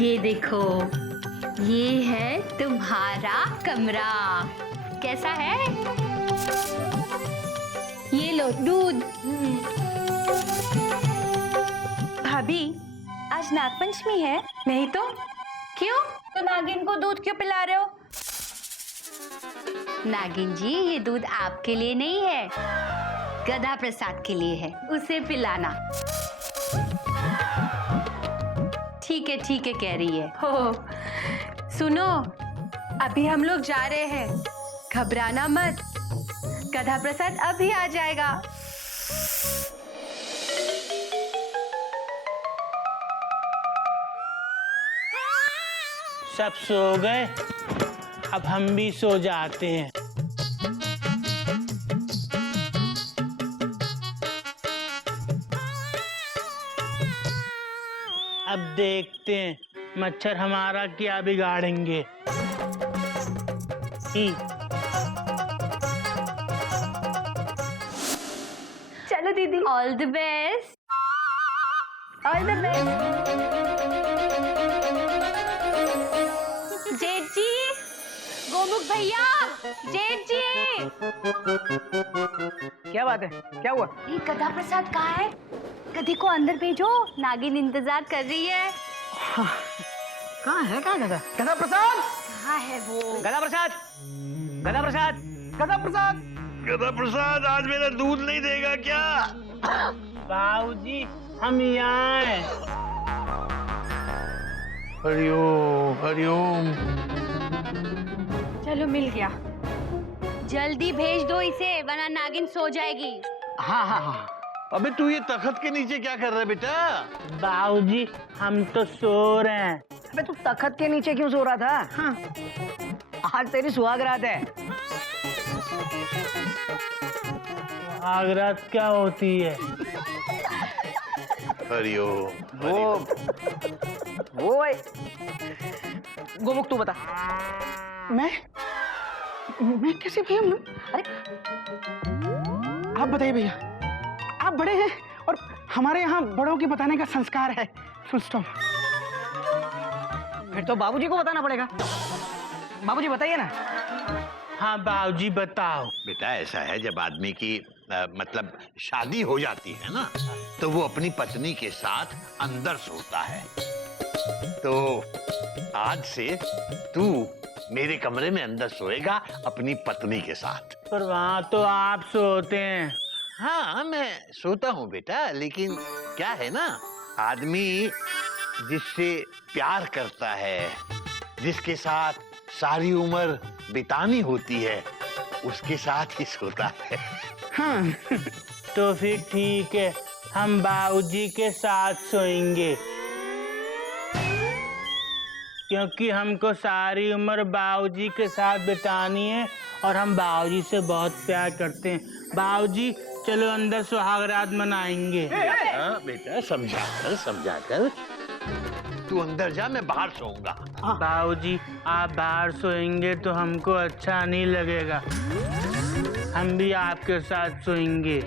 ये देखो, ये है तुम्हारा कमरा। कैसा है? ये लो दूध। भाभी, आज नागपंचमी है। नहीं तो क्यों? तो नागिन को दूध क्यों पिला रहे हो? नागिन जी, ये दूध आपके लिए नहीं है, गधा प्रसाद के लिए है, उसे पिलाना। ठीक है कह रही है। हो, सुनो, अभी हम लोग जा रहे हैं, घबराना मत, गधा प्रसाद अभी आ जाएगा। सब सो गए, अब हम भी सो जाते हैं। अब देखते हैं मच्छर हमारा क्या बिगाड़ेंगे। चलो दीदी, all the best. All the best. जेठ जी, गोमुख भैया, जेठ जी। क्या बात है? क्या हुआ? ये गधा प्रसाद कहाँ है? गधे को अंदर भेजो, नागिन इंतजार कर रही है। कहाँ है? कहाँ गधा? गधा प्रसाद! कहाँ है वो? गधा प्रसाद! गधा प्रसाद! गधा प्रसाद! गधा प्रसाद आज मेरा दूध नहीं देगा क्या? बाबूजी, हम यहाँ हैं। हरिओम हरिओम। चलो, मिल गया। जल्दी भेज दो इसे, वरना नागिन सो जाएगी। हाँ हाँ हाँ। अबे तू ये तखत के नीचे क्या कर रहा है बेटा? बाबूजी, हम तो सो रहे हैं। अबे तू तखत के नीचे क्यों सो रहा था? हाँ। आज तेरी सुहाग रात है। आगरात क्या होती है? हरिओम। वो गोमुख, तू बता। मैं कैसे भैया? अरे आप बताइए भैया, आप बड़े हैं और हमारे यहाँ बड़ों के बताने का संस्कार है। Full stop. फिर तो बाबूजी को बताना पड़ेगा। बाबूजी बताइए ना। हाँ बाबूजी, बताओ। बेटा ऐसा है, जब आदमी की मतलब शादी हो जाती है ना, तो वो अपनी पत्नी के साथ अंदर सोता है। तो आज से तू मेरे कमरे में अंदर सोएगा अपनी पत्नी के साथ। पर वहाँ तो आप सोते हैं। हाँ मैं सोता हूँ बेटा, लेकिन क्या है ना, आदमी जिससे प्यार करता है, जिसके साथ सारी उम्र बितानी होती है, उसके साथ ही सोता है। हाँ। तो फिर ठीक है, हम बाबूजी के साथ सोएंगे, क्योंकि हमको सारी उम्र बाबूजी के साथ बितानी है और हम बाबूजी से बहुत प्यार करते हैं। बाबूजी, चलो अंदर सुहाग रात मनाएंगे। हाँ बेटा, समझा कर तू अंदर जा, मैं बाहर सोऊंगा। बाबूजी, आप बाहर सोएंगे तो हमको अच्छा नहीं लगेगा, हम भी आपके साथ सोएंगे।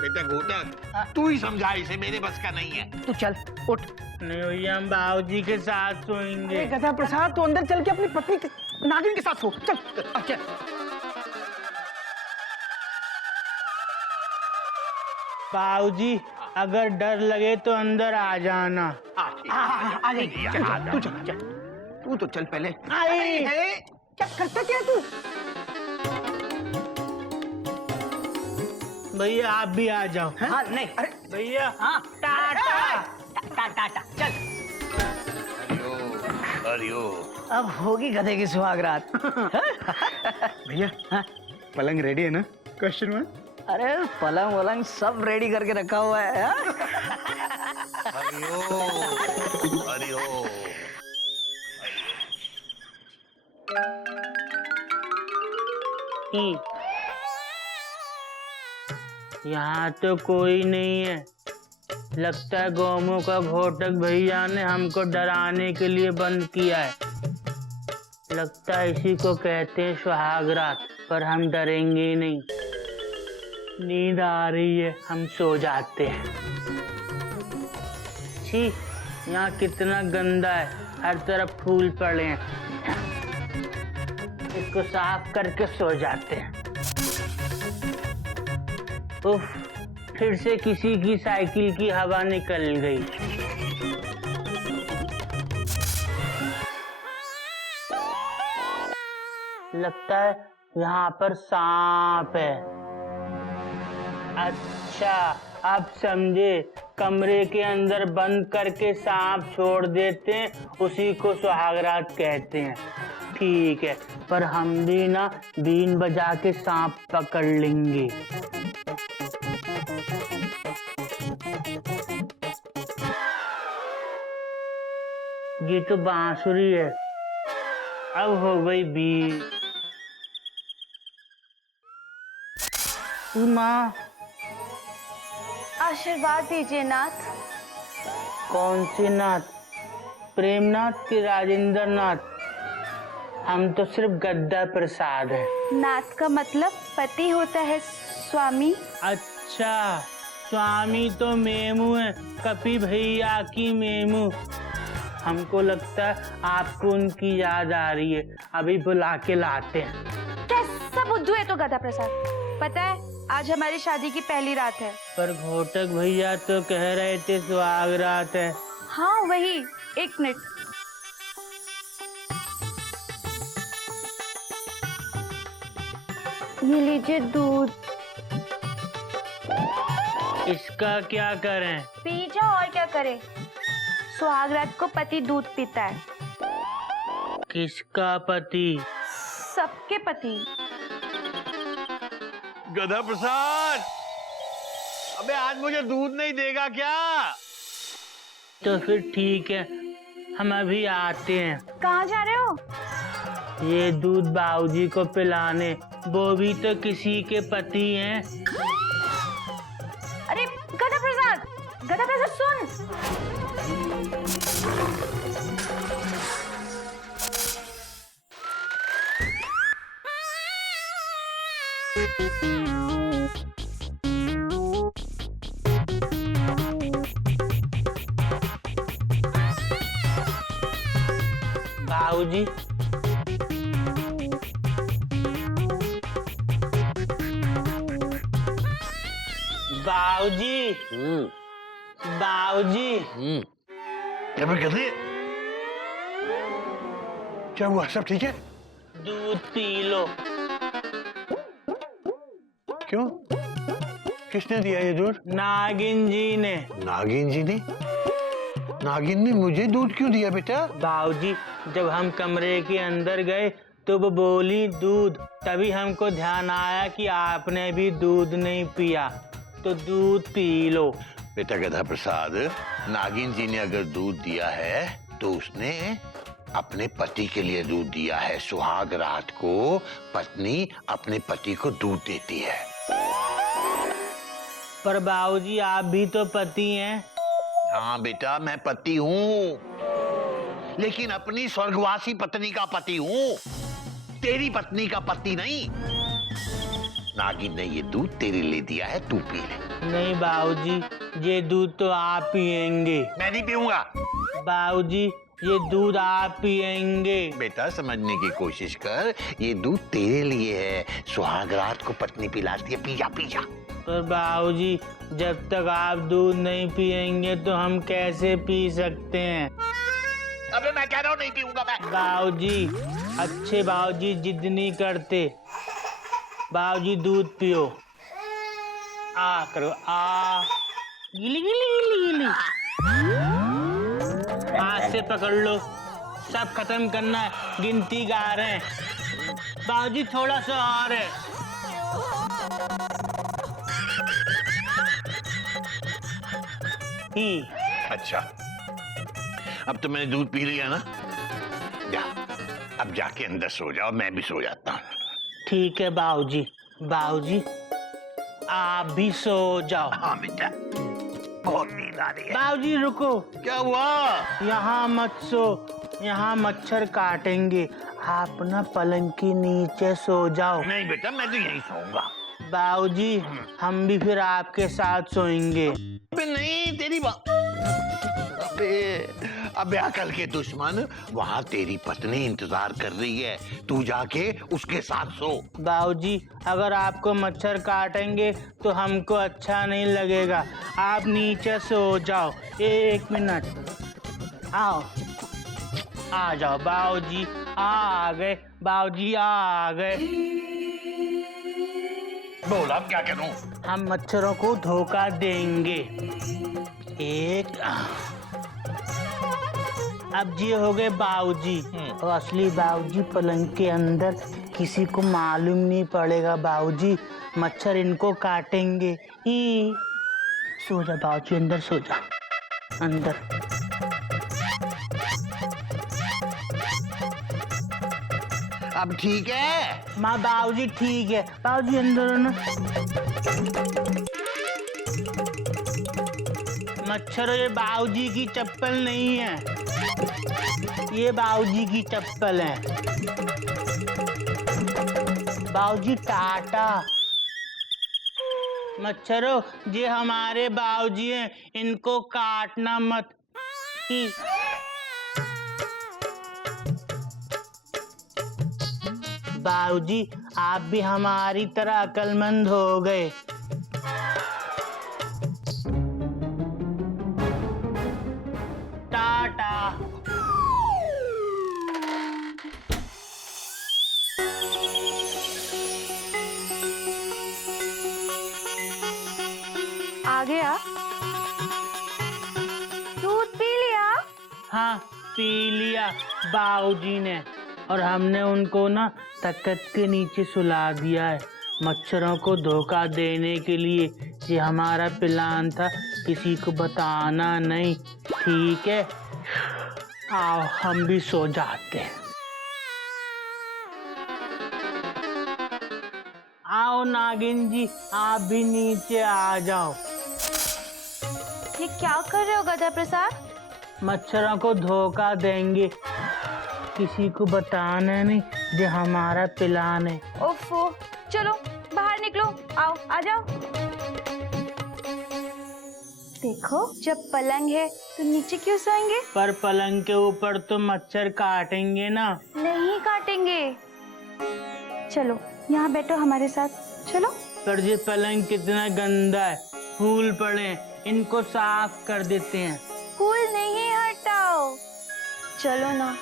बेटा गोटा, तू ही समझा इसे, मेरे बस का नहीं है। तू चल, उठ। नहीं भैया, हम बाबूजी के साथ सोएंगे। गधा प्रसाद, तो अंदर चल के अपनी पत्नी नागिन के साथ सो। चल चल। बाबूजी, अगर डर लगे तो अंदर आ जाना। आ जाएगी। तू चल। तू तो चल पहले। आई। क्या करता क्या तू? भैया आप भी आ जाओ। हाँ नहीं। अरे भैया, हाँ, टाटा। टाटा चल। हरिओम। अब होगी गधे की सुहाग रात। भैया, हाँ? पलंग रेडी है ना? Question mark. अरे पलंग वलंग सब रेडी करके रखा हुआ है। हरिओम। यहाँ तो कोई नहीं है, लगता है गोमू का घोटक भैया ने हमको डराने के लिए बंद किया है। लगता है इसी को कहते हैं सुहाग रात, पर हम डरेंगे नहीं। नींद आ रही है, हम सो जाते हैं। छी, यहाँ कितना गंदा है, हर तरफ फूल पड़े हैं। इसको साफ करके सो जाते हैं। उफ, फिर से किसी की साइकिल की हवा निकल गई। लगता है यहाँ पर सांप है। अच्छा, अब समझे, कमरे के अंदर बंद करके सांप छोड़ देते हैं, उसी को सुहागरात कहते हैं। ठीक है, पर हम भी ना बीन बजा के सांप पकड़ लेंगे। ये तो बांसुरी है, अब हो गई बीन। माँ, आशीर्वाद दीजिए नाथ। कौन से नाथ? प्रेमनाथ कि राजेंद्र नाथ? हम तो सिर्फ गद्दा प्रसाद है। नाथ का मतलब पति होता है स्वामी। अच्छा, स्वामी तो मेमू है, कपी भैया की मेमू। हमको लगता है आपको उनकी याद आ रही है, अभी बुला के लाते हैं। कैसा बुद्धू है तो गधा प्रसाद। पता है आज हमारी शादी की पहली रात है। पर घोटक भैया तो कह रहे थे सुहाग रात है। हाँ वही, एक मिनट। ये लीजिए दूध। इसका क्या करें? पी जाओ, और क्या करें। सुहागरात को पति दूध पीता है। किसका पति? सबके पति। गधा प्रसाद, अबे आज मुझे दूध नहीं देगा क्या? तो फिर ठीक है, हम अभी आते हैं। कहाँ जा रहे हो? ये दूध बाबूजी को पिलाने, वो भी तो किसी के पति हैं। अरे गधा प्रसाद सुन। बाबूजी, बाबूजी, बाबूजी। क्या मैं कहते? क्या हुआ? सब ठीक है? दूध पी लो। क्यों? किसने दिया ये दूध? नागिन जी ने। नागिन जी ने? नागिन ने मुझे दूध क्यों दिया बेटा? बाबूजी, जब हम कमरे के अंदर गए तो वो बोली दूध, तभी हमको ध्यान आया कि आपने भी दूध नहीं पिया, तो दूध पी लो। बेटा गधा प्रसाद, नागिन जी ने अगर दूध दिया है तो उसने अपने पति के लिए दूध दिया है। सुहाग रात को पत्नी अपने पति को दूध देती है। पर बाबूजी, आप भी तो पति हैं। हाँ बेटा, मैं पति हूँ, लेकिन अपनी स्वर्गवासी पत्नी का पति हूँ, तेरी पत्नी का पति नहीं। नागिन ने ये दूध तेरे लिए दिया है, तू पी ले। नहीं बाबूजी, ये दूध तो आप पिएंगे। मैं नहीं पीऊंगा। बाबूजी, ये दूध आप पिएंगे। बेटा समझने की कोशिश कर, ये दूध तेरे लिए है, सुहाग रात को पत्नी पिलाती है, पी जा पी जा। पर बाबूजी, जब तक आप दूध नहीं पिएंगे तो हम कैसे पी सकते हैं? अबे मैं कह रहा हूँ नहीं पीऊंगा मैं। बाबूजी, अच्छे बाबूजी जिद नहीं करते। बाबूजी दूध पियो। आ करो, आ। गिली गिली गिली गिली। हाथ से पकड़ लो, सब खत्म करना है, गिनती गा रहे हैं। बाबूजी थोड़ा सा और है। अच्छा, अब तो मैंने दूध पी लिया ना, जा अब जाके अंदर सो जाओ, मैं भी सो जाता हूँ। ठीक है बाबूजी। बाबूजी, आप भी सो जाओ। हाँ बेटा, बहुत नींद आ रही है। बाबूजी रुको। क्या हुआ? यहाँ मत सो, यहाँ मच्छर काटेंगे। आप ना पलंग के नीचे सो जाओ। नहीं बेटा, मैं तो यहीं सोऊंगा। बाबूजी, हम भी फिर आपके साथ सोएंगे। नहीं, तेरी बात अबे अकल के दुश्मन, वहाँ तेरी पत्नी इंतजार कर रही है, तू जाके उसके साथ सो। बाबूजी, अगर आपको मच्छर काटेंगे तो हमको अच्छा नहीं लगेगा। आप नीचे सो जाओ। एक मिनट, आओ, आ जाओ बाबूजी, आ गए बाबूजी, आ गए। बोल अब क्या करूं? हम मच्छरों को धोखा देंगे। अब ये हो गए बाबूजी, और असली बाबूजी पलंग के अंदर, किसी को मालूम नहीं पड़ेगा बाबूजी। मच्छर इनको काटेंगे ही। सो जा बाबूजी, अंदर सो जा, अंदर। अब ठीक है? माँ बाबूजी ठीक है। बाबूजी अंदर हो ना। मच्छर, ये बाबूजी की चप्पल नहीं है, ये बाबूजी की चप्पल है। बाबूजी टाटा। मच्छरों, ये हमारे बाबूजी हैं, इनको काटना मत। ही। बाबूजी, आप भी हमारी तरह अक्लमंद हो गए। टाटा। आ गया? दूध पी लिया? हाँ, पी लिया बाबूजी ने, और हमने उनको ना तख्त के नीचे सुला दिया है, मच्छरों को धोखा देने के लिए। ये हमारा प्लान था, किसी को बताना नहीं, ठीक है? आओ हम भी सो जाते हैं। आओ नागिन जी, आप भी नीचे आ जाओ। ये क्या कर रहे हो गधा प्रसाद? मच्छरों को धोखा देंगे, किसी को बताना नहीं, ये हमारा प्लान है। ओफो, चलो बाहर निकलो, आओ, आ जाओ। देखो, जब पलंग है तो नीचे क्यों सोएंगे? पर पलंग के ऊपर तो मच्छर काटेंगे ना। नहीं काटेंगे। चलो यहाँ बैठो हमारे साथ, चलो। पर ये पलंग कितना गंदा है, फूल पड़े, इनको साफ कर देते हैं। फूल नहीं हटाओ, चलो ना,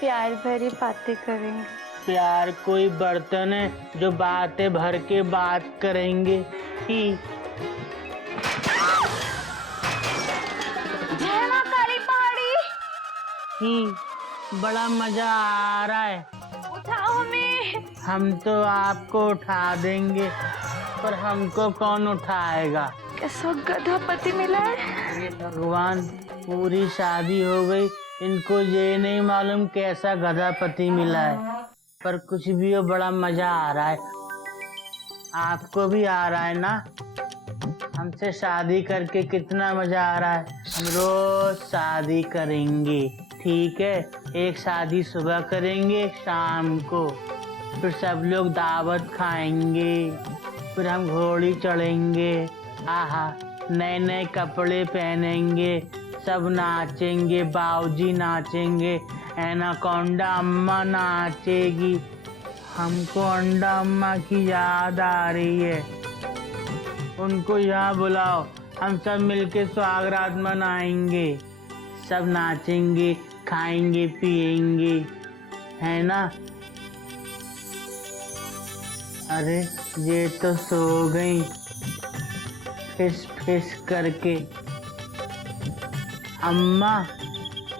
प्यार भरी बातें करेंगे। प्यार कोई बर्तन है जो बातें भर के बात करेंगे ही। जय मां काली पहाड़ी। ही, बड़ा मजा आ रहा है। उठाओ हमें। हम तो आपको उठा देंगे, पर हमको कौन उठाएगा? कैसा गधा पति मिला है। ये भगवान, पूरी शादी हो गई, इनको ये नहीं मालूम कैसा गधा पति मिला है। पर कुछ भी हो, बड़ा मजा आ रहा है। आपको भी आ रहा है ना? हमसे शादी करके कितना मजा आ रहा है। हम रोज शादी करेंगे, ठीक है? एक शादी सुबह करेंगे, एक शाम को, फिर सब लोग दावत खाएंगे, फिर हम घोड़ी चढ़ेंगे, आहा, नए नए कपड़े पहनेंगे, सब नाचेंगे, बाऊजी नाचेंगे, एनाकोंडा अम्मा नाचेगी। हमको अंडा अम्मा की याद आ रही है, उनको यहाँ बुलाओ, हम सब मिलके स्वागरात मनाएंगे, सब नाचेंगे, खाएंगे, पिएंगे, है ना? अरे ये तो सो गई फिस फिस करके। अम्मा,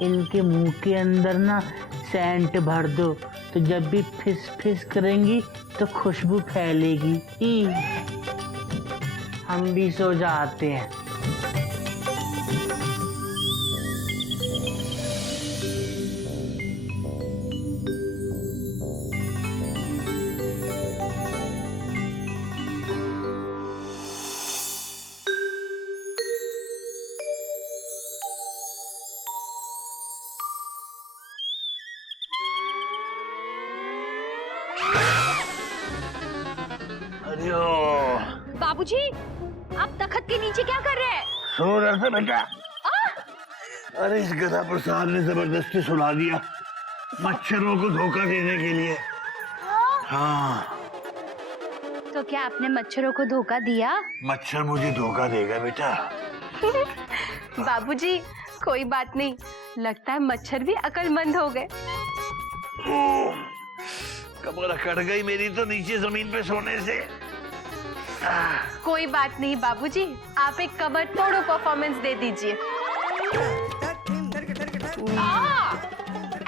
इनके मुंह के अंदर ना सेंट भर दो, तो जब भी फिस फिस करेंगी तो खुशबू फैलेगी। हम भी सो जाते हैं। बाबूजी, आप तख्त के नीचे क्या कर रहे हैं? सो रहे थे बेटा। अरे इस गधा प्रसाद ने जबरदस्ती सुला दिया, मच्छरों को धोखा देने के लिए। हाँ, तो क्या आपने मच्छरों को धोखा दिया? मच्छर मुझे धोखा देगा बेटा। बाबूजी कोई बात नहीं, लगता है मच्छर भी अक्लमंद हो गए। कमर अकड़ गई मेरी तो नीचे जमीन पे सोने से। कोई बात नहीं बाबूजी, आप एक कमर तोड़ो परफॉर्मेंस दे दीजिए।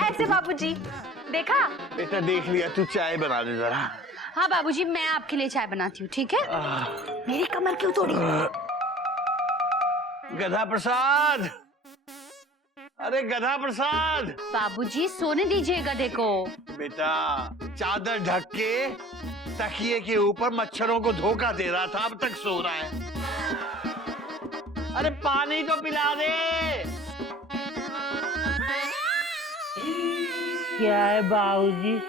ऐसे बाबूजी, देखा? बेटा देख लिया, तू चाय बना दे जरा। हाँ बाबूजी, मैं आपके लिए चाय बनाती हूँ, ठीक है? मेरी कमर क्यों तोड़ी? गधा प्रसाद, अरे गधा प्रसाद। बाबूजी सोने दीजिए गधे को। बेटा चादर ढक के तकिए के ऊपर मच्छरों को धोखा दे रहा था, अब तक सो रहा है। अरे पानी तो पिला दे। क्या है बाबूजी?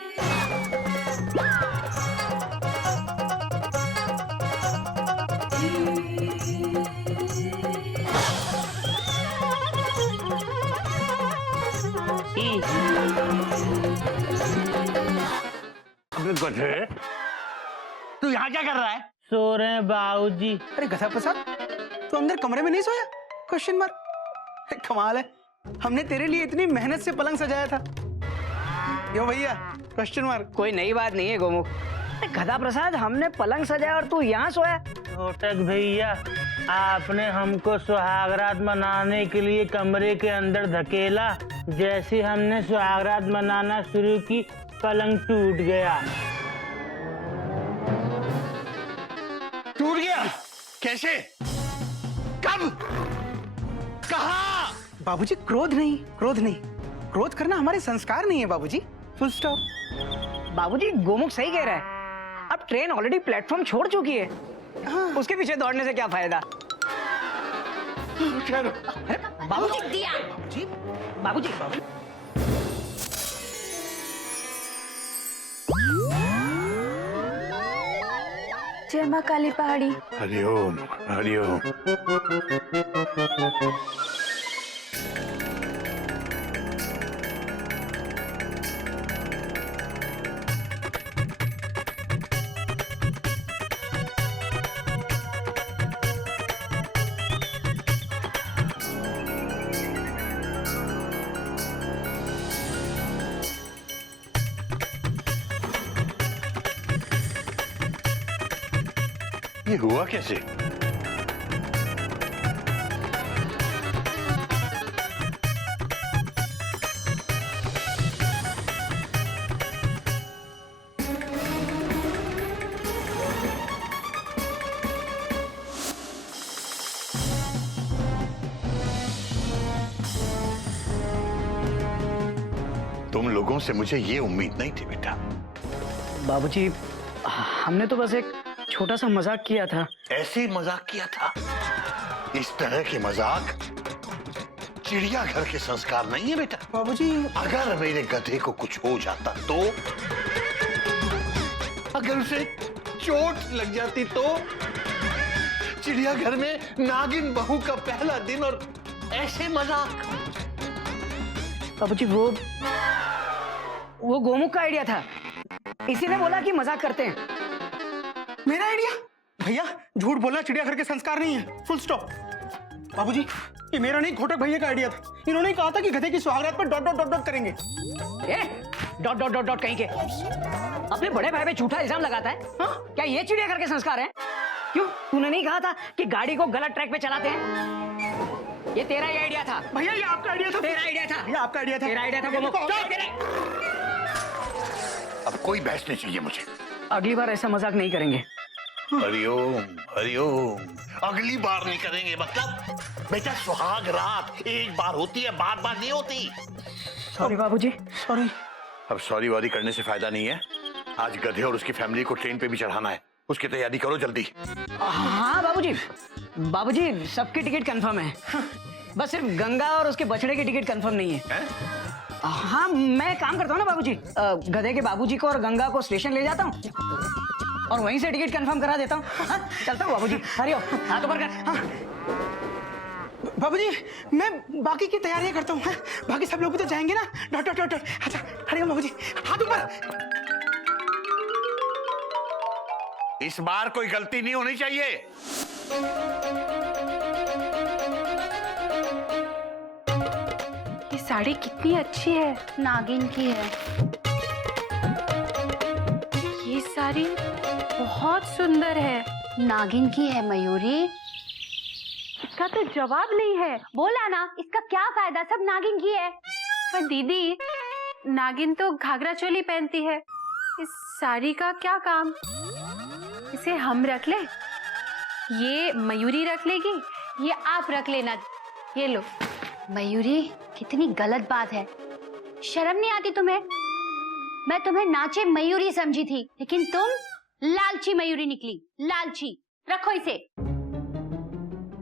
अबे गधे, तू यहाँ क्या कर रहा है? सो रहे हैं बाबूजी। अरे गधा प्रसाद, तू अंदर कमरे में नहीं सोया? Question mark. कमाल है, हमने तेरे लिए इतनी मेहनत से पलंग सजाया था। यो भैया, क्वेश्चन मार्क। कोई नई बात नहीं है गोमुख। गधा प्रसाद, हमने पलंग सजाया और तू यहाँ सोया? घोटक भैया, आपने हमको सुहागरात मनाने के लिए कमरे के अंदर धकेला। जैसे हमने सुहागरात मनाना शुरू की, पलंग टूट गया। टूट गया? कैसे? कब? कहाँ? बाबूजी क्रोध नहीं, क्रोध नहीं, क्रोध करना हमारे संस्कार नहीं है बाबूजी। Full stop. बाबूजी गोमुख सही कह रहा है। अब ट्रेन ऑलरेडी प्लेटफॉर्म छोड़ चुकी है। उसके पीछे दौड़ने से क्या फायदा? अरे बाबूजी दिया। बाबूजी जय माँ काली पहाड़ी। हरिओम हरिओम। ये हुआ कैसे? तुम लोगों से मुझे ये उम्मीद नहीं थी बेटा। बाबूजी, हमने तो बस एक छोटा सा मजाक किया था। ऐसे मजाक किया था? इस तरह के मजाक चिड़ियाघर के संस्कार नहीं है बेटा। बाबूजी, अगर मेरे गधे को कुछ हो जाता तो, अगर उसे चोट लग जाती तो, चिड़ियाघर में नागिन बहू का पहला दिन और ऐसे मजाक। बाबूजी वो गोमुख का आइडिया था। इसी ने बोला कि मजाक करते हैं। मेरा आइडिया? भैया झूठ बोलना चिड़ियाघर के संस्कार नहीं है। Full stop. बाबूजी, ये मेरा नहीं, घोटक भैया का आइडिया था। इन्होंने कहा था कि गधे की सुहागरात पर डॉट डॉट डॉट डॉट करेंगे। डॉट डॉट डॉट डॉट कहीं के अपने बड़े भाई पे झूठा इल्जाम लगाता है। हाँ? क्या ये चिड़ियाघर के संस्कार हैं? क्यों, तूने नहीं कहा था कि गाड़ी को गलत ट्रैक पे चलाते हैं? ये तेरा ही आइडिया था। भैया ये आपका आइडिया था। तेरा आइडिया था। ये आपका आइडिया था। तेरा आइडिया था गोमुख। अब कोई बहस नहीं चाहिए मुझे। अगली बार ऐसा मजाक नहीं करेंगे। हरिओम हरिओम। अगली बार नहीं करेंगे मतलब? बेटा सुहाग रात एक बार होती है, बार बार नहीं होती। सॉरी बाबूजी, सॉरी। अब सॉरी वॉरी करने से फायदा नहीं है। आज गधे और उसकी फैमिली को ट्रेन पे भी चढ़ाना है, उसकी तैयारी करो जल्दी। हाँ बाबूजी, बाबूजी सबकी टिकट कंफर्म है। बस सिर्फ गंगा और उसके बछड़े की टिकट कंफर्म नहीं है। हाँ, मैं काम करता हूँ ना बाबूजी, गधे के बाबूजी को और गंगा को स्टेशन ले जाता हूँ और वहीं से टिकट कंफर्म करा देता हूँ। हाँ, चलता हूँ बाबूजी। हरिओम, हाथ ऊपर कर। हाँ। बाबूजी मैं बाकी की तैयारियां करता हूँ। बाकी सब लोग भी तो जाएंगे ना। Dot dot dot dot. अच्छा खड़े हो बाबूजी, हाथ ऊपर। इस बार कोई गलती नहीं होनी चाहिए। ये साड़ी कितनी अच्छी है, नागिन की है। ये साड़ी बहुत सुंदर है। नागिन की है मयूरी। इसका तो जवाब नहीं है। बोला ना, इसका क्या फायदा, सब नागिन की है। पर दीदी, नागिन तो घाघरा चोली पहनती है, इस साड़ी का क्या काम? इसे हम रख ले, ये मयूरी रख लेगी, ये आप रख लेना। ये लो। मयूरी कितनी गलत बात है, शर्म नहीं आती तुम्हें? मैं तुम्हें नाचे मयूरी समझी थी, लेकिन तुम लालची मयूरी निकली। लालची। रखो इसे।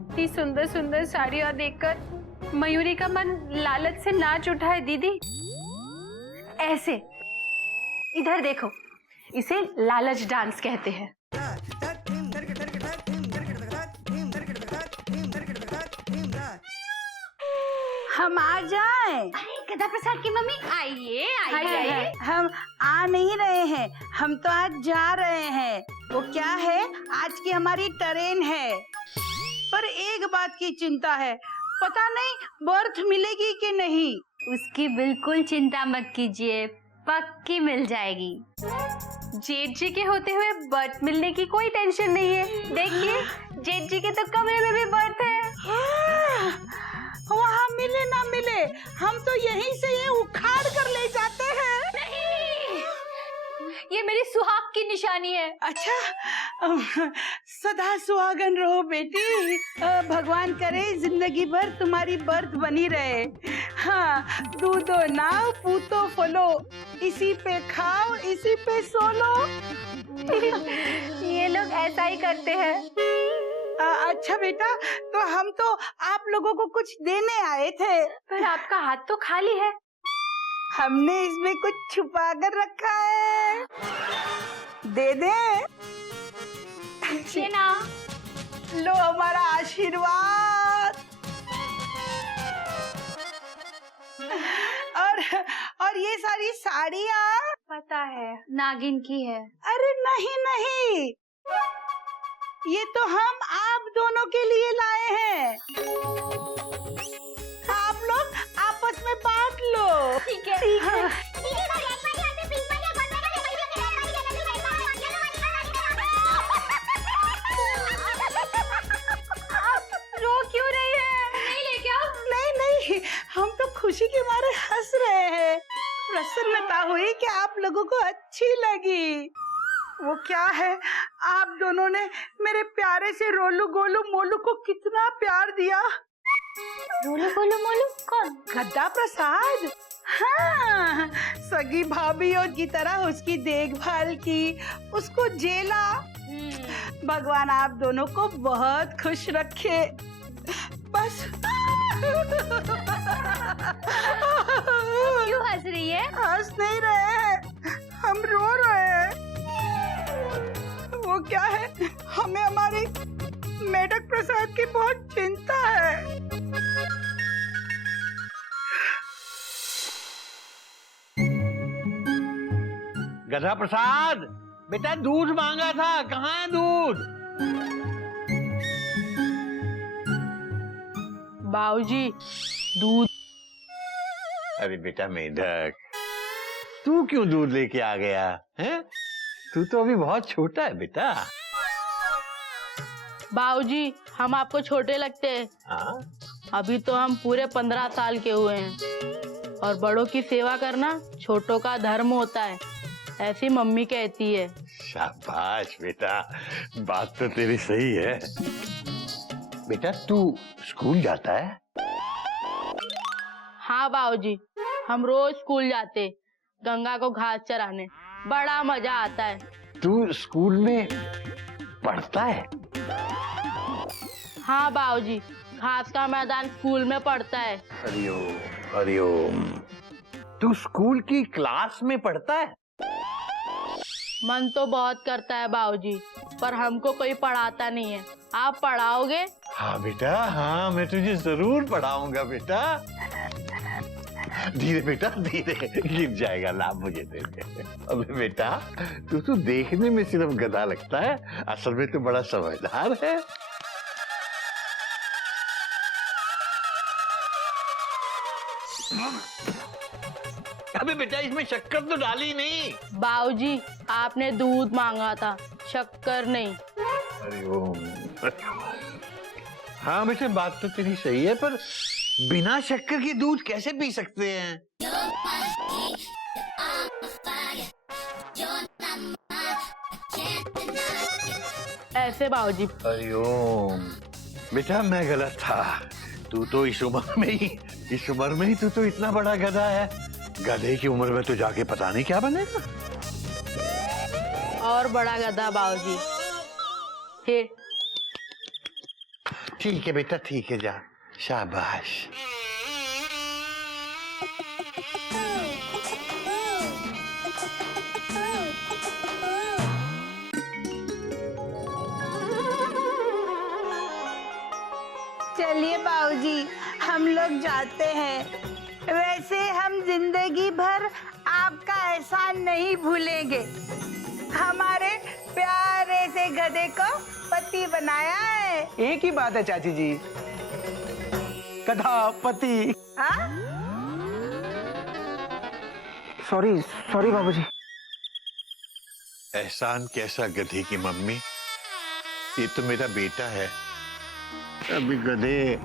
इतनी सुंदर सुंदर साड़ियां देखकर मयूरी का मन लालच से नाच उठा है दीदी। ऐसे, इधर देखो, इसे लालच डांस कहते हैं। हम आ जाएं? अरे गदा प्रसाद की मम्मी, आइए आइए आइए। हम आ नहीं रहे हैं, हम तो आज जा रहे हैं। वो क्या है, आज की हमारी ट्रेन है, पर एक बात की चिंता है, पता नहीं बर्थ मिलेगी कि नहीं। उसकी बिल्कुल चिंता मत कीजिए, पक्की मिल जाएगी। जेठ जी के होते हुए बर्थ मिलने की कोई टेंशन नहीं है। देखिए, जेठ जी के तो कमरे में भी बर्थ है। वहाँ मिले ना मिले, हम तो यहीं से ये उखाड़ कर ले जाते हैं। नहीं, ये मेरी सुहाग की निशानी है। अच्छा, सदा सुहागन रहो बेटी। भगवान करे जिंदगी भर तुम्हारी बर्थ बनी रहे। हाँ, दूधो नाव पूतो फलो, इसी पे खाओ इसी पे सोलो। ये लोग ऐसा ही करते हैं। अच्छा बेटा, तो हम तो आप लोगों को कुछ देने आए थे। पर आपका हाथ तो खाली है। हमने इसमें कुछ छुपा कर रखा है, दे दे। ये ना, लो हमारा आशीर्वाद। और ये सारी साड़ियाँ पता है, नागिन की है। अरे नहीं नहीं, ये तो हम आप दोनों के लिए लाए हैं। आप लोग आपस में बांट लो। ठीक है। ठीक है। रो क्यों रही है? नहीं लेके आओ। नहीं नहीं, हम तो खुशी के मारे हंस रहे हैं। प्रसन्नता हुई कि आप लोगों को अच्छी लगी। वो क्या है, आप दोनों ने मेरे प्यारे से रोलू गोलू मोलू को कितना प्यार दिया। रोलू गोलू मोलू कौन? गद्दा प्रसाद। हाँ, सगी भाभीयों की तरह उसकी देखभाल की, उसको जेला। भगवान आप दोनों को बहुत खुश रखे। बस। क्यों हंस रही है? हंस नहीं रहे हैं, हम रो रहे हैं। वो क्या है, हमें हमारी मेढक प्रसाद की बहुत चिंता है। गधा प्रसाद, बेटा दूध मांगा था, कहाँ है दूध? बाबूजी दूध। अरे बेटा मेढक, तू क्यों दूध लेके आ गया है? तू तो अभी बहुत छोटा है बेटा। बाबूजी हम आपको छोटे लगते हैं। हाँ? अभी तो हम पूरे 15 साल के हुए हैं और बड़ों की सेवा करना छोटों का धर्म होता है, ऐसी मम्मी कहती है। शाबाश बेटा, बात तो तेरी सही है। बेटा तू स्कूल जाता है? हाँ बाबूजी, हम रोज स्कूल जाते, गंगा को घास चराने, बड़ा मजा आता है। तू स्कूल में पढ़ता है? हाँ बाबूजी, घास का मैदान स्कूल में पड़ता है। हरिओम हरिओम। तू स्कूल की क्लास में पढ़ता है? मन तो बहुत करता है बाबूजी, पर हमको कोई पढ़ाता नहीं है। आप पढ़ाओगे? हाँ बेटा, हाँ मैं तुझे जरूर पढ़ाऊंगा बेटा। धीरे बेटा धीरे, गिर जाएगा, ला मुझे दे दे। अबे बेटा, तू तो देखने में सिर्फ गधा लगता है, असल में तो बड़ा समझदार है। अबे बेटा, इसमें शक्कर तो डाली नहीं। बाबूजी, आपने दूध मांगा था, शक्कर नहीं। अरे ओम। हाँ बेटे, बात तो तेरी सही है, पर बिना शक्कर के दूध कैसे पी सकते हैं? ऐसे बाबूजी। अरे ओम। बेटा मैं गलत था, तू तो इस उम्र में ही तू तो इतना बड़ा गधा है। गधे की उम्र में तो जाके पता नहीं क्या बनेगा। और बड़ा गधा बाबूजी। फिर ठीक है बेटा, ठीक है, जा, शाबाश। चलिए बाबूजी, हम लोग जाते हैं। वैसे हम जिंदगी भर आपका एहसान नहीं भूलेंगे। हमारे प्यारे से गधे को पति बनाया है। एक ही बात है चाची जी, गधा पति। हाँ? सॉरी सॉरी बाबूजी। एहसान कैसा गधे की मम्मी, ये तो मेरा बेटा है। अभी गधे,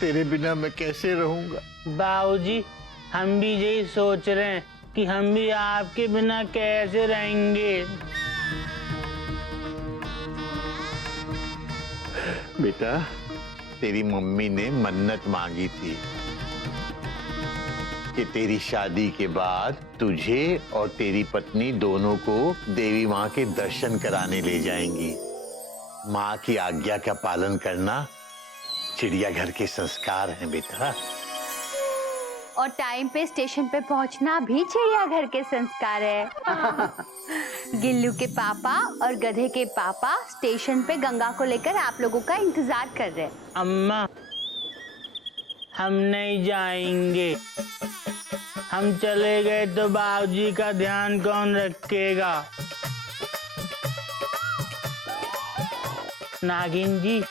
तेरे बिना मैं कैसे रहूंगा? बाबूजी, हम भी यही सोच रहे हैं कि हम भी आपके बिना कैसे रहेंगे। बेटा, तेरी मम्मी ने मन्नत मांगी थी कि तेरी शादी के बाद तुझे और तेरी पत्नी दोनों को देवी माँ के दर्शन कराने ले जाएंगी। माँ की आज्ञा का पालन करना चिड़ियाघर के संस्कार हैं बेटा। और टाइम पे स्टेशन पे पहुंचना भी चिड़ियाघर के संस्कार है। गिल्लू के पापा और गधे के पापा स्टेशन पे गंगा को लेकर आप लोगों का इंतजार कर रहे हैं। अम्मा, हम नहीं जाएंगे। हम चले गए तो बाबूजी का ध्यान कौन रखेगा? नागिन जी,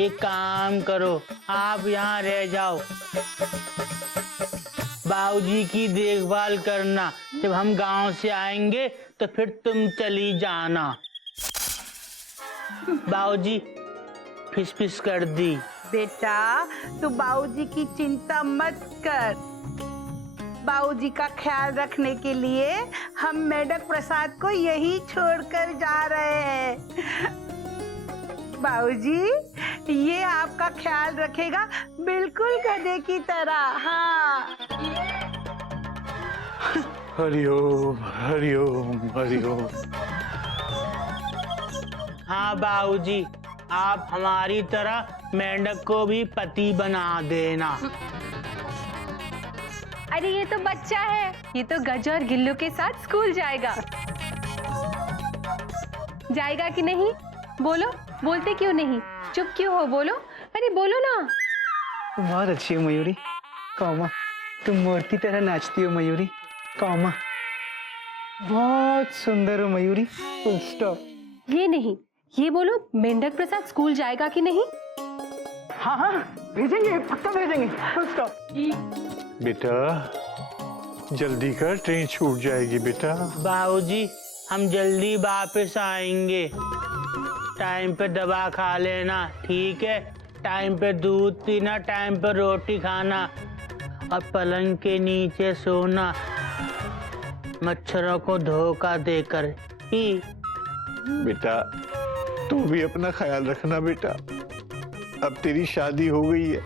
एक काम करो, आप यहाँ रह जाओ, बाबूजी की देखभाल करना। जब हम गांव से आएंगे तो फिर तुम चली जाना। बाबूजी फिस कर दी। बेटा, तू बाबूजी की चिंता मत कर। बाबूजी का ख्याल रखने के लिए हम मेढक प्रसाद को यही छोड़कर जा रहे हैं। बाबूजी, ये आपका ख्याल रखेगा बिल्कुल गधे की तरह। हाँ। हरिओम हरिओम हरिओम। हाँ बाबूजी, आप हमारी तरह मेंढक को भी पति बना देना। अरे ये तो बच्चा है, ये तो गज और गिल्लू के साथ स्कूल जाएगा। जाएगा कि नहीं? बोलो, बोलते क्यों नहीं? चुप क्यों हो? बोलो, अरे बोलो ना। बहुत अच्छी हो मयूरी। कौमा, तुम मोर की तरह नाचती हो मयूरी। कौमा, बहुत सुंदर हो मयूरी। Full stop. ये नहीं, ये बोलो, मेंढक प्रसाद स्कूल जाएगा कि नहीं? हाँ हाँ, भेजेंगे, पक्का भेजेंगे। Full stop. बेटा जल्दी कर, ट्रेन छूट जाएगी बेटा। बाबूजी, हम जल्दी वापस आएंगे। टाइम पे दवा खा लेना, ठीक है? टाइम पे दूध पीना, टाइम पे रोटी खाना और पलंग के नीचे सोना, मच्छरों को धोखा देकर ही। बेटा तू भी अपना ख्याल रखना बेटा। अब तेरी शादी हो गई है,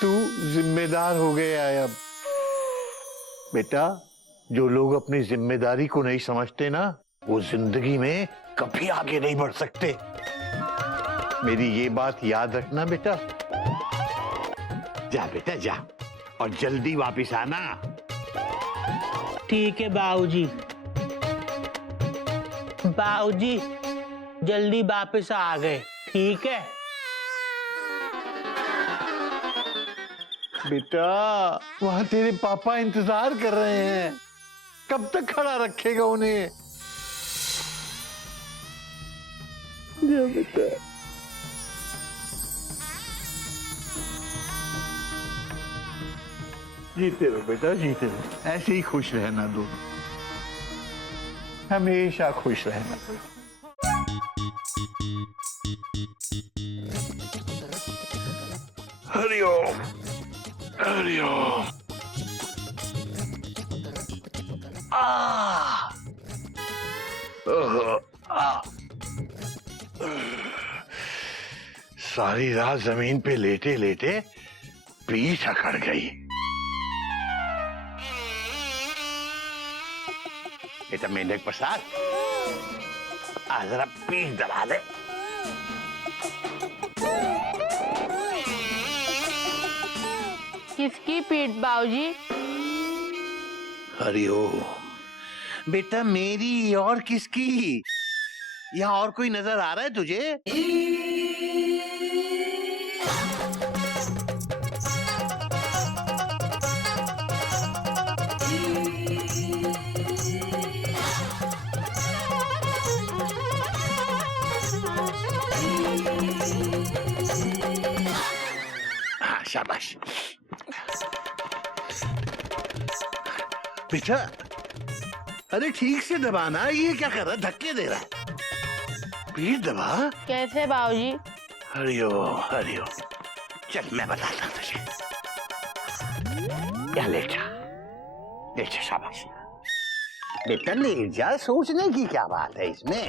तू जिम्मेदार हो गया है। अब बेटा, जो लोग अपनी जिम्मेदारी को नहीं समझते ना, वो जिंदगी में कभी आगे नहीं बढ़ सकते। मेरी ये बात याद रखना बेटा। जा बेटा जा, और जल्दी वापस आना। ठीक है बाबूजी। बाबूजी जल्दी वापस आ गए। ठीक है? बेटा वहां तेरे पापा इंतजार कर रहे हैं, कब तक खड़ा रखेगा उन्हें? जा बेटा। जीते रहो बेटा, जीते रहो, ऐसे ही खुश रहना दोनों, हमेशा खुश रहना। हरिओम हरिओम। सारी रात जमीन पे लेटे लेटे पीठ अकड़ गई। बेटा मेंढक प्रसाद, आज जरा पीठ दबा दे। किसकी पीठ बाबूजी? हरिओम। बेटा मेरी और किसकी? यहाँ और कोई नजर आ रहा है तुझे? हाँ शाबाश बेटा। अरे ठीक से दबाना, ये क्या कर रहा है? धक्के दे रहा है। पीठ दबा। कैसे बाबूजी? हरिओम हरिओम। चल मैं बताता हूँ तुझे। या लेट जा, लेट जा, शाबाश। बेटा लेट जा, सोचने की क्या बात है इसमें?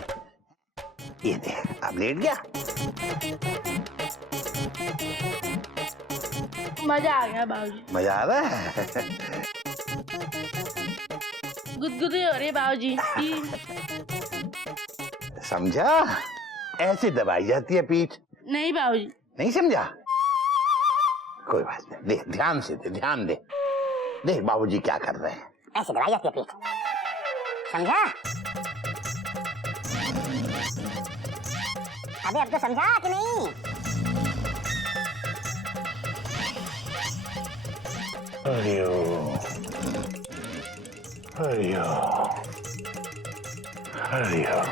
ये देख, अब लेट गया। मजा आ गया बाबूजी। मजा आ रहा है? गुदगुदी हो रही है बाबूजी। समझा? ऐसे दबाई जाती है पीठ। नहीं बाबूजी। नहीं समझा? कोई बात नहीं, देख ध्यान से दे, ध्यान दे। देख बाबूजी क्या कर रहे हैं। ऐसे दबाई जाती है पीठ, समझा? अबे अब तो समझा कि नहीं? हरिओम हरिओम हरिओम।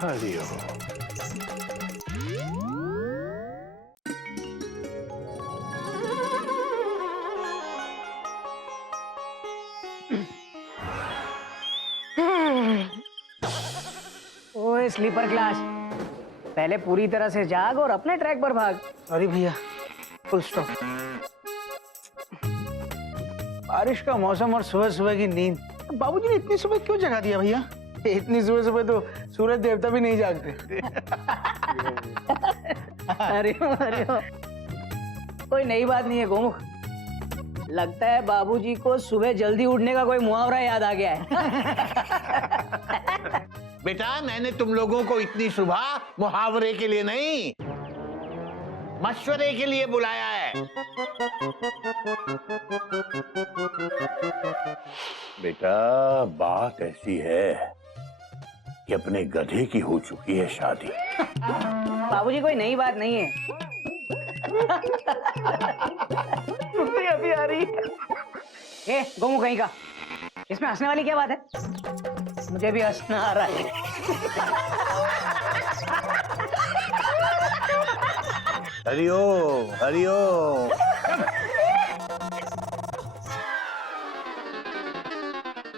हरिओम। ओए स्लीपर क्लास, पहले पूरी तरह से जाग और अपने ट्रैक पर भाग। सॉरी भैया, फुल स्टॉप। बारिश का मौसम और सुबह सुबह की नींद। बाबूजी ने इतनी सुबह क्यों जगा दिया भैया? इतनी सुबह सुबह तो सूरज देवता भी नहीं जागते। अरे अरे कोई नई बात नहीं है गोमुख। लगता है बाबूजी को सुबह जल्दी उठने का कोई मुहावरा याद आ गया है। बेटा मैंने तुम लोगों को इतनी सुबह मुहावरे के लिए नहीं, मशवरे के लिए बुलाया है। बेटा बात ऐसी है कि अपने गधे की हो चुकी है शादी। बाबूजी कोई नई बात नहीं है। अभी आ रही है। ए गोमू कहीं का, इसमें हंसने वाली क्या बात है? मुझे भी हंसना आ रहा है। हरिओम हरिओम।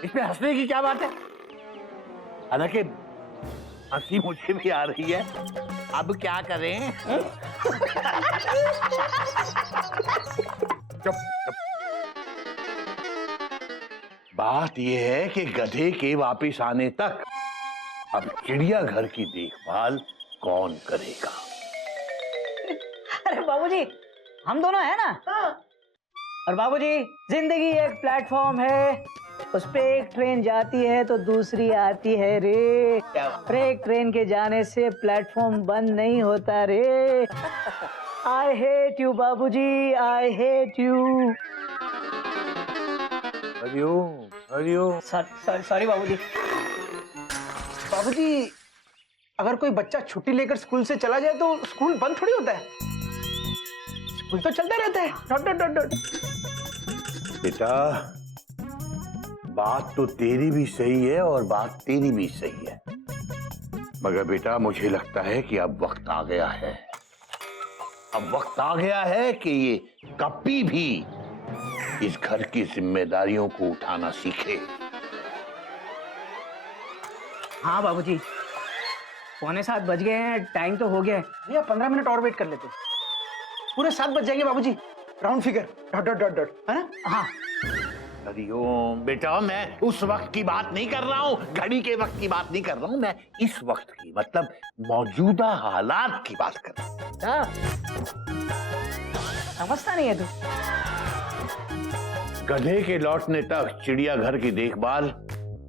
इसमें हंसने की क्या बात है? हालांकि हंसी मुझे भी आ रही है, अब क्या करें? चुप चुप। बात यह है कि गधे के वापिस आने तक अब चिड़ियाघर की देखभाल कौन करेगा? अरे बाबूजी हम दोनों है ना। और बाबूजी जिंदगी एक प्लेटफॉर्म है, उस पे एक ट्रेन जाती है तो दूसरी आती है रे। और एक ट्रेन के जाने से प्लेटफॉर्म बंद नहीं होता रे। आई हेट यू बाबूजी, I hate you. Hariom Hariom. Sorry बाबूजी। बाबूजी, अगर कोई बच्चा छुट्टी लेकर स्कूल से चला जाए तो स्कूल बंद थोड़ी होता है, स्कूल तो चलता रहता है। Dot dot dot dot. बेटा, बात तो तेरी भी सही है और बात तेरी भी सही है, मगर बेटा मुझे लगता है कि अब वक्त आ गया है, अब वक्त आ गया है कि ये कप्पी भी इस घर की जिम्मेदारियों को उठाना सीखे। हाँ बाबूजी, 6:45 बज गए हैं, टाइम तो हो गया है। भैया 15 मिनट और वेट कर लेते हैं, पूरे 7 बज जाएंगे बाबूजी, round figure. Dot dot dot dot, है ना? हाँ। हरिओम बेटा, मैं उस वक्त की बात नहीं कर रहा हूँ, घड़ी के वक्त की बात नहीं कर रहा हूँ, मैं इस वक्त की मतलब मौजूदा हालात की बात कर रहा हूँ। समझता नहीं है तू। गधे के लौटने तक चिड़ियाघर की देखभाल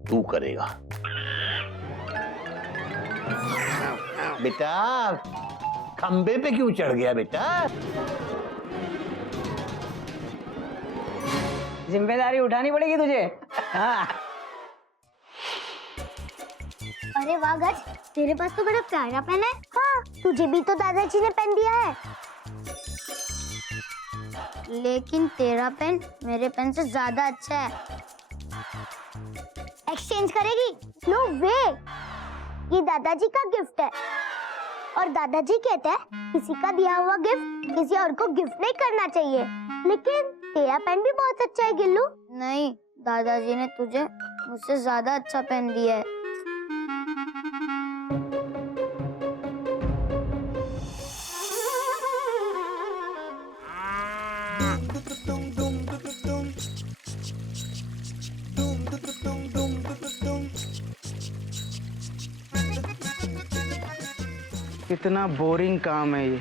तू करेगा। बेटा, खंबे पे क्यों चढ़ गया बेटा? जिम्मेदारी उठानी पड़ेगी तुझे। हाँ। अरे वाह गज, तेरे पास तो बड़ा प्यारा पेन है। हाँ, तुझे भी तो दादाजी ने पेन दिया है। लेकिन तेरा पेन मेरे पेन से ज्यादा अच्छा है। एक्सचेंज करेगी? नो वे, ये दादाजी का गिफ्ट है और दादाजी कहते हैं किसी का दिया हुआ गिफ्ट किसी और को गिफ्ट नहीं करना चाहिए। लेकिन तेरा पेन भी बहुत अच्छा है गिल्लू। नहीं, दादाजी ने तुझे मुझसे ज्यादा अच्छा पेन दिया है। कितना बोरिंग काम है ये।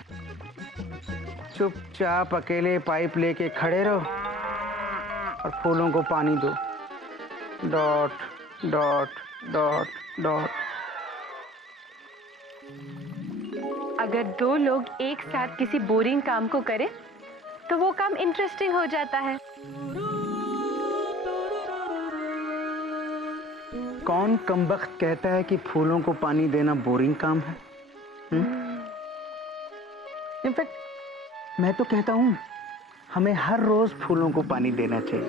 चुपचाप अकेले पाइप लेके खड़े रहो और फूलों को पानी दो। Dot dot dot dot. अगर 2 लोग एक साथ किसी बोरिंग काम को करें तो वो काम इंटरेस्टिंग हो जाता है। कौन कमबख्त कहता है कि फूलों को पानी देना बोरिंग काम है? इनफैक्ट मैं तो कहता हूँ हमें हर रोज फूलों को पानी देना चाहिए।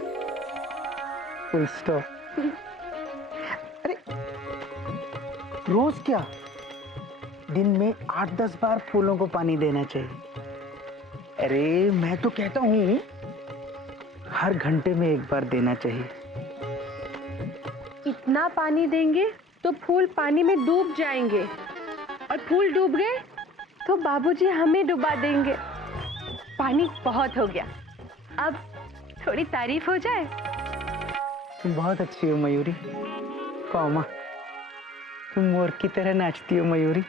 Full stop. अरे रोज क्या, दिन में 8-10 बार फूलों को पानी देना चाहिए। अरे मैं तो कहता हूँ हर घंटे में 1 बार देना चाहिए। इतना पानी देंगे तो फूल पानी में डूब जाएंगे और फूल डूब गए तो बाबूजी हमें डुबा देंगे। पानी बहुत हो गया, अब थोड़ी तारीफ हो जाए। तुम बहुत अच्छी हो मयूरी। कौमा, तुम मोर की तरह नाचती हो मयूरी।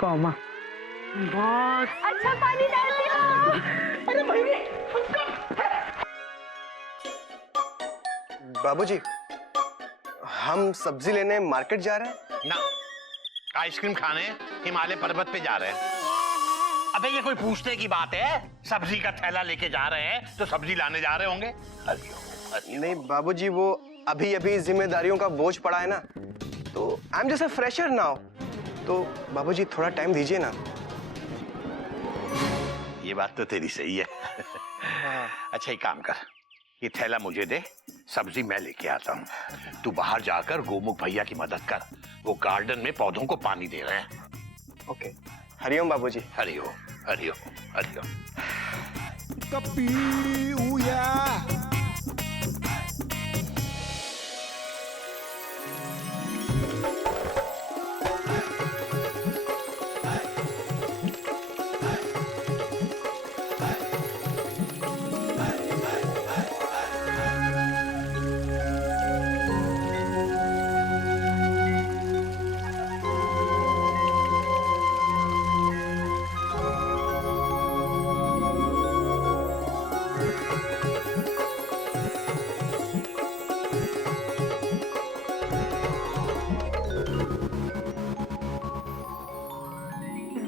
कौमा, बहुत अच्छा पानी डालती हो। अरे मयूरी। बाबूजी, हम सब्जी लेने मार्केट जा रहे हैं ना, आइसक्रीम खाने हिमालय पर्वत पे जा रहे हैं। अबे ये कोई पूछने की बात है? सब्जी का थैला लेके जा रहे हैं तो सब्जी लाने जा रहे होंगे। नहीं बाबूजी, वो अभी अभी जिम्मेदारियों का बोझ पड़ा है ना, तो I am just a fresher now. तो बाबूजी थोड़ा टाइम दीजिए ना। ये बात तो तेरी सही है। अच्छा एक काम कर, ये थैला मुझे दे, सब्जी मैं लेके आता हूँ। तू बाहर जाकर गोमुख भैया की मदद कर, वो गार्डन में पौधों को पानी दे रहे हैं। ओके, हरिओम बाबूजी। हरिओम हरिओम हरिओम। कपी उया।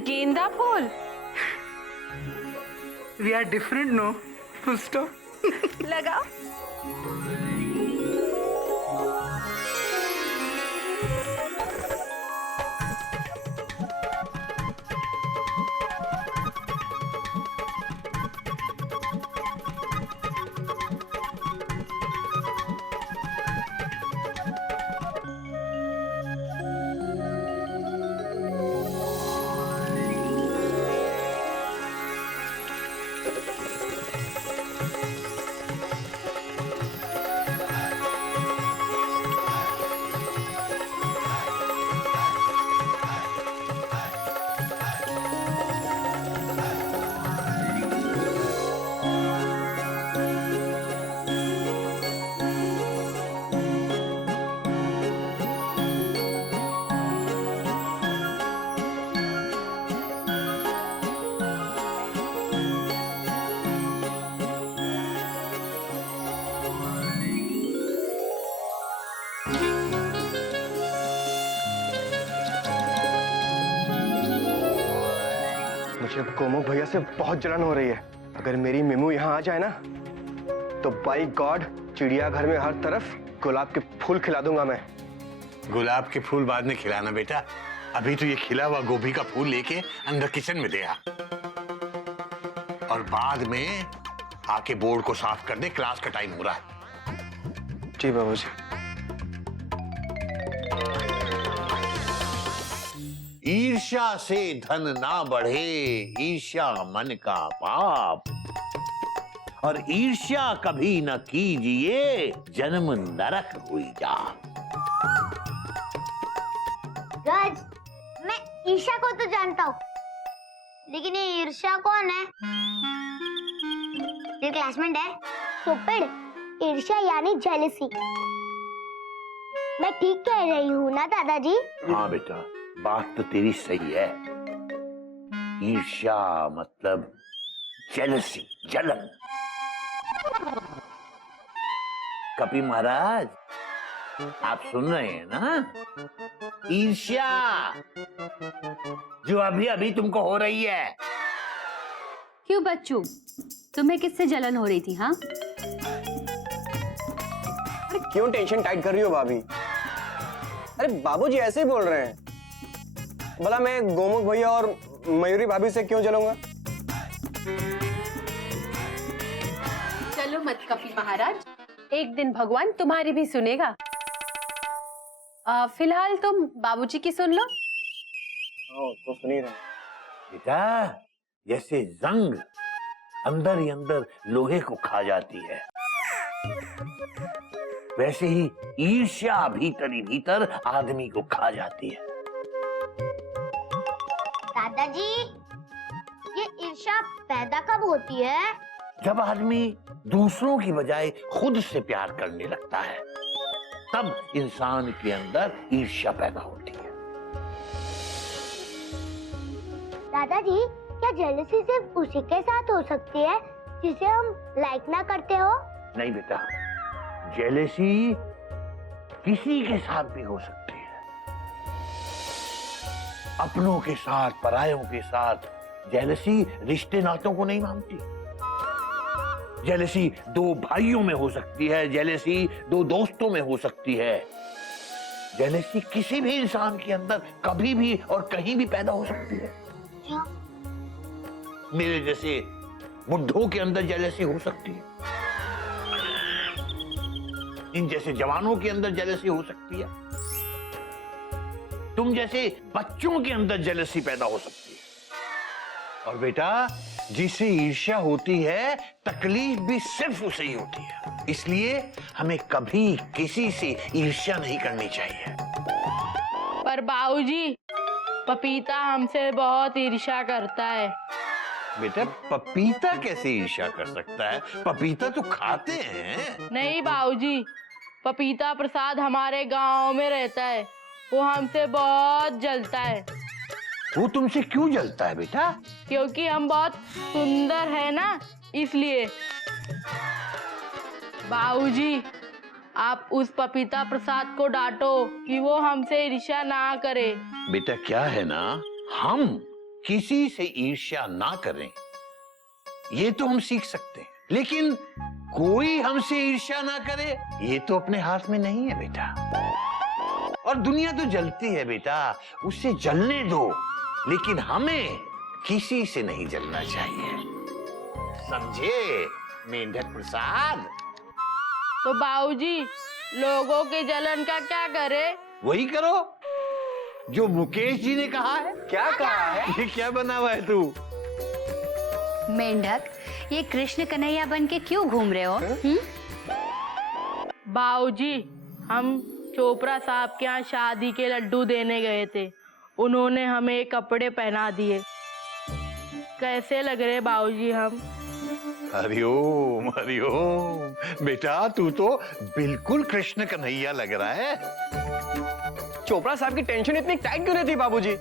गेंदा फूल। We are different, no? Full stop. लगाओ। मुझे गोमुख भैया से बहुत जलन हो रही है। अगर मेरी मीमू यहाँ आ जाए ना तो बाई गॉड चिड़ियाघर में हर तरफ गुलाब के फूल खिला दूंगा मैं। गुलाब के फूल बाद में खिलाना बेटा, अभी तो ये खिला हुआ गोभी का फूल लेके अंदर किचन में दे आ, और बाद में आके बोर्ड को साफ कर दे, क्लास का टाइम हो रहा है। जी बाबूजी। ईर्ष्या से धन ना बढ़े, ईर्ष्या मन का पाप, और ईर्ष्या कभी न कीजिए, जन्म नरक हुई जा। गज, मैं ईर्ष्या को तो जानता हूँ, लेकिन ये ईर्ष्या कौन है? ये क्लासमेट है। स्टूपिड। ईर्ष्या यानी जेलसी। मैं ठीक कह रही हूँ ना दादाजी? हाँ बेटा, बात तो तेरी सही है। ईर्ष्या मतलब जेलसी, जलन। कपी महाराज, आप सुन रहे हैं ना? ईर्ष्या जो अभी अभी तुमको हो रही है। क्यों बच्चू, तुम्हें किससे जलन हो रही थी? हाँ, अरे क्यों टेंशन टाइट कर रही हो भाभी? अरे बाबूजी ऐसे ही बोल रहे हैं। भला मैं गोमुख भैया और मयूरी भाभी से क्यों जलूंगा? चलो मत कपी महाराज, एक दिन भगवान तुम्हारी भी सुनेगा। फिलहाल तुम बाबूजी की सुन लो। तो सुन ही रहे। बेटा, जैसे जंग अंदर ही अंदर लोहे को खा जाती है, वैसे ही ईर्ष्या भीतर ही भीतर आदमी को खा जाती है। दादाजी, ये ईर्ष्या पैदा कब होती है? जब आदमी दूसरों की बजाय खुद से प्यार करने लगता है, तब इंसान के अंदर ईर्ष्या पैदा होती है। दादाजी, क्या जेलसी सिर्फ उसी के साथ हो सकती है जिसे हम लाइक ना करते हो? नहीं बेटा, जेलेसी किसी के साथ भी हो सकती है। अपनों के साथ, परायों के साथ जेलसी रिश्ते नातों को नहीं मानती। जेलसी दो भाइयों में हो सकती है, जेलसी दो दोस्तों में हो सकती है, जेलसी किसी भी इंसान के अंदर कभी भी और कहीं भी पैदा हो सकती है। मेरे जैसे बुड्ढों के अंदर जेलसी हो सकती है, इन जैसे जवानों के अंदर जेलसी हो सकती है, तुम जैसे बच्चों के अंदर जेलसी पैदा हो सकती है। और बेटा, जिसे ईर्ष्या होती है, तकलीफ भी सिर्फ उसे ही होती है। इसलिए हमें कभी किसी से ईर्ष्या नहीं करनी चाहिए। पर बाबूजी, पपीता हमसे बहुत ईर्ष्या करता है। बेटा, पपीता कैसे ईर्ष्या कर सकता है? पपीता तो खाते हैं। नहीं बाबूजी, पपीता प्रसाद हमारे गांव में रहता है, वो हमसे बहुत जलता है। वो तुमसे क्यों जलता है बेटा? क्योंकि हम बहुत सुंदर है ना, इसलिए। बाबूजी, आप उस पपीता प्रसाद को डांटो कि वो हमसे ईर्ष्या ना करे। बेटा, क्या है ना, हम किसी से ईर्ष्या ना करें, ये तो हम सीख सकते हैं, लेकिन कोई हमसे ईर्ष्या ना करे, ये तो अपने हाथ में नहीं है बेटा। और दुनिया तो जलती है बेटा, उससे जलने दो, लेकिन हमें किसी से नहीं जलना चाहिए, समझे मेंढक प्रसाद? तो बाबूजी, लोगों के जलन का क्या करे? वही करो जो मुकेश जी ने कहा है। क्या कहा है? ये क्या बना हुआ है तू? मेंढक, ये कृष्ण कन्हैया बन के क्यों घूम रहे हो? बाबूजी, हम चोपड़ा साहब के यहाँ शादी के लड्डू देने गए थे, उन्होंने हमें कपड़े पहना दिए। कैसे लग रहे बाबूजी हम? हरिओम हरिओम। बेटा, तू तो बिल्कुल कृष्ण कन्हैया लग रहा है। चोपड़ा साहब की टेंशन इतनी टाइट क्यों रहती बाबूजी?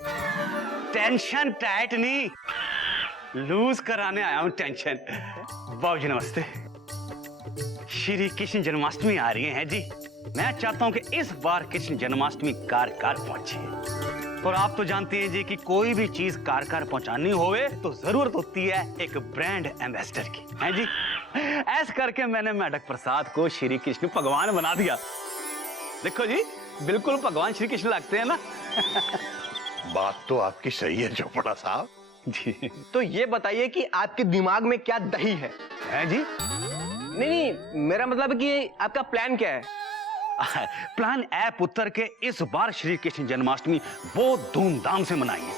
टेंशन टाइट नहीं, लूज कराने आया हूँ टेंशन। बाबूजी नमस्ते। श्री कृष्ण जन्माष्टमी आ रही है जी। मैं चाहता हूँ कि इस बार कृष्ण जन्माष्टमी कार पहुंचे। और आप तो जानते हैं जी कि कोई भी चीज कार पहुंचानी होवे तो जरूरत होती है एक ब्रांड एम्बेसडर की, हैं जी। ऐसे करके मैंने मेढक प्रसाद को श्री कृष्ण भगवान बना दिया। देखो जी, बिल्कुल भगवान श्री कृष्ण लगते हैं ना। बात तो आपकी सही है चोपड़ा साहब जी। तो ये बताइए कि आपके दिमाग में क्या दही है? हैं जी? नहीं, मेरा मतलब है कि आपका प्लान क्या है? प्लान है पुत्र के इस बार श्री कृष्ण जन्माष्टमी बहुत धूमधाम से मनाएंगे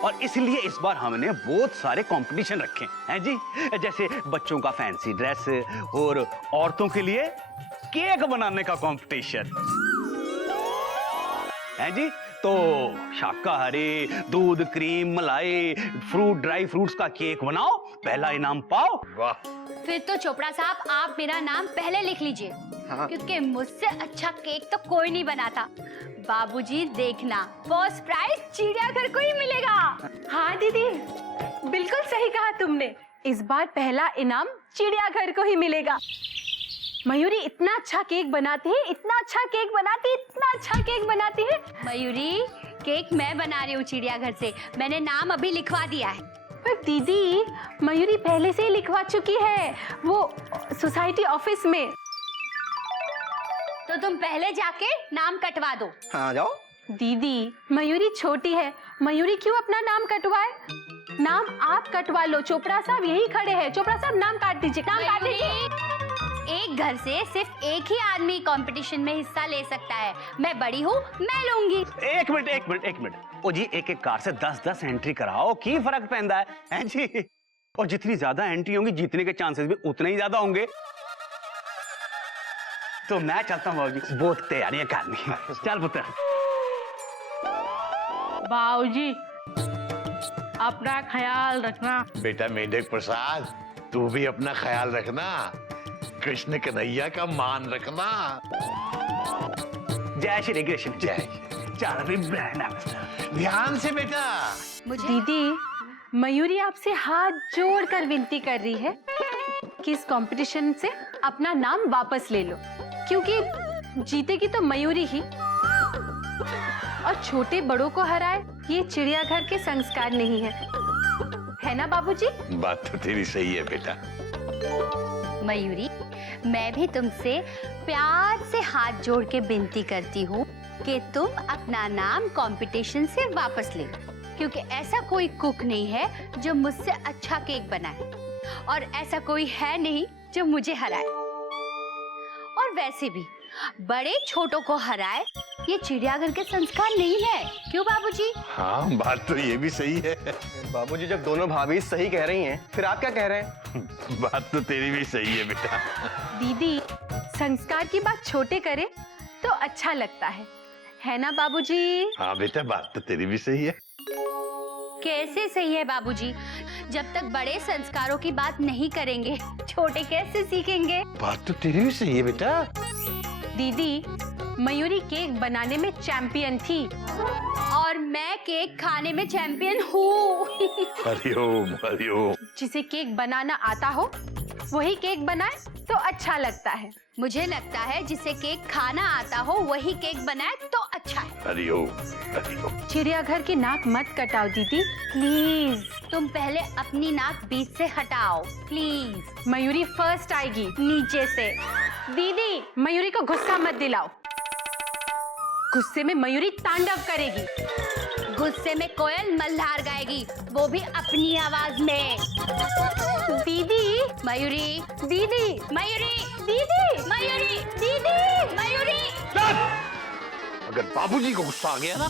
और इसलिए इस बार हमने बहुत सारे कंपटीशन रखे हैं जी। जैसे बच्चों का फैंसी ड्रेस और औरतों के लिए केक बनाने का कंपटीशन है जी। तो शाकाहारी दूध क्रीम मलाई फ्रूट ड्राई फ्रूट्स का केक बनाओ, पहला इनाम पाओ। वाह, फिर तो चोपड़ा साहब आप मेरा नाम पहले लिख लीजिए। हाँ। क्योंकि मुझसे अच्छा केक तो कोई नहीं बनाता। बाबूजी देखना, फर्स्ट प्राइज चिड़ियाघर को ही मिलेगा। हाँ दीदी, बिल्कुल सही कहा तुमने। इस बार पहला इनाम चिड़ियाघर को ही मिलेगा। मयूरी इतना अच्छा केक बनाती है, इतना अच्छा केक बनाती है, इतना अच्छा केक बनाती है। मयूरी, केक मैं बना रही हूँ चिड़ियाघर से। मैंने नाम अभी लिखवा दिया है। पर दीदी, मयूरी पहले से ही लिखवा चुकी है, वो सोसाइटी ऑफिस में। तो तुम पहले जाके नाम कटवा दो। हाँ जाओ। दीदी, मयूरी छोटी है, मयूरी क्यों अपना नाम कटवाए? नाम आप कटवा लो। चोपड़ा साहब यही खड़े हैं। चोपड़ा साहब नाम काट दीजिए, नाम काट दीजिए। एक घर से सिर्फ एक ही आदमी कंपटीशन में हिस्सा ले सकता है। मैं बड़ी हूँ, मैं लूंगी। एक मिनट ओ जी, एक कार से 10-10 एंट्री कराओ, की फर्क पैंदा है जी। और जितनी ज्यादा एंट्री होंगी जीतने के चांसेस भी उतने ही ज्यादा होंगे। तो मैं चलता हूँ बाबूजी, बहुत तैयारियां करनी है। चल पुत्र। बाबूजी अपना ख्याल रखना। बेटा मेढक प्रसाद, तू भी अपना ख्याल रखना, कृष्ण कन्हैया का मान रखना। जय श्री कृष्ण। जय। चल भी ब्रांड एम्बेसडर। ध्यान से बेटा। दीदी, मयूरी आपसे हाथ जोड़कर विनती कर रही है कि इस कंपटीशन से अपना नाम वापस ले लो, क्योंकि जीतेगी तो मयूरी ही। और छोटे बड़ों को हराए ये चिड़ियाघर के संस्कार नहीं है ना बाबूजी? बात तो तेरी सही है बेटा। मयूरी, मैं भी तुमसे प्यार से हाथ जोड़ के विनती करती हूँ कि तुम अपना नाम कंपटीशन से वापस ले लो, क्योंकि ऐसा कोई कुक नहीं है जो मुझसे अच्छा केक बनाए और ऐसा कोई है नहीं जो मुझे हराए। और वैसे भी बड़े छोटों को हराए ये चिड़ियाघर के संस्कार नहीं है। क्यों बाबूजी? हाँ, बात तो ये भी सही है। बाबूजी, जब दोनों भाभी सही कह रही हैं, फिर आप क्या कह रहे हैं? बात तो तेरी भी सही है बेटा। दीदी, संस्कार की बात छोटे करे तो अच्छा लगता है ना बाबूजी? हाँ बेटा, बात तो तेरी भी सही है। कैसे सही है बाबूजी? जब तक बड़े संस्कारों की बात नहीं करेंगे, छोटे कैसे सीखेंगे? बात तो तेरी भी सही है बेटा। दीदी, मयूरी केक बनाने में चैंपियन थी और मैं केक खाने में चैंपियन हूँ। हरिओम हरिओम। जिसे केक बनाना आता हो वही केक बनाए तो अच्छा लगता है। मुझे लगता है जिसे केक खाना आता हो वही केक बनाए तो अच्छा है। हरिओम हरिओम। चिड़ियाघर की नाक मत कटाओ दीदी, प्लीज। तुम पहले अपनी नाक बीच से हटाओ प्लीज। मयूरी फर्स्ट आएगी नीचे से। दीदी, मयूरी को गुस्सा मत दिलाओ, गुस्से में मयूरी तांडव करेगी। गुस्से में कोयल मल्हार गाएगी, वो भी अपनी आवाज में। दीदी, मयूरी, दीदी, मयूरी, दीदी, मयूरी, दीदी, मयूरी। अगर बाबूजी को गुस्सा आ गया ना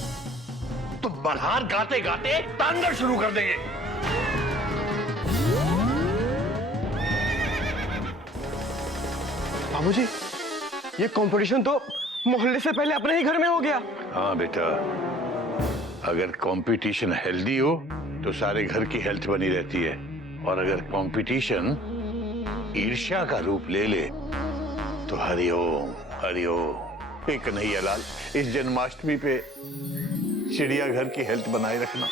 तो मल्हार गाते गाते तांडव शुरू कर देंगे। बाबूजी, ये कंपटीशन तो मोहल्ले से पहले अपने ही घर में हो गया। हाँ बेटा, अगर कंपटीशन हेल्दी हो तो सारे घर की हेल्थ बनी रहती है, और अगर कंपटीशन ईर्ष्या का रूप ले ले तो हरिओम हरिओम। कन्हैया लाल, इस जन्माष्टमी पे चिड़ियाघर की हेल्थ बनाए रखना।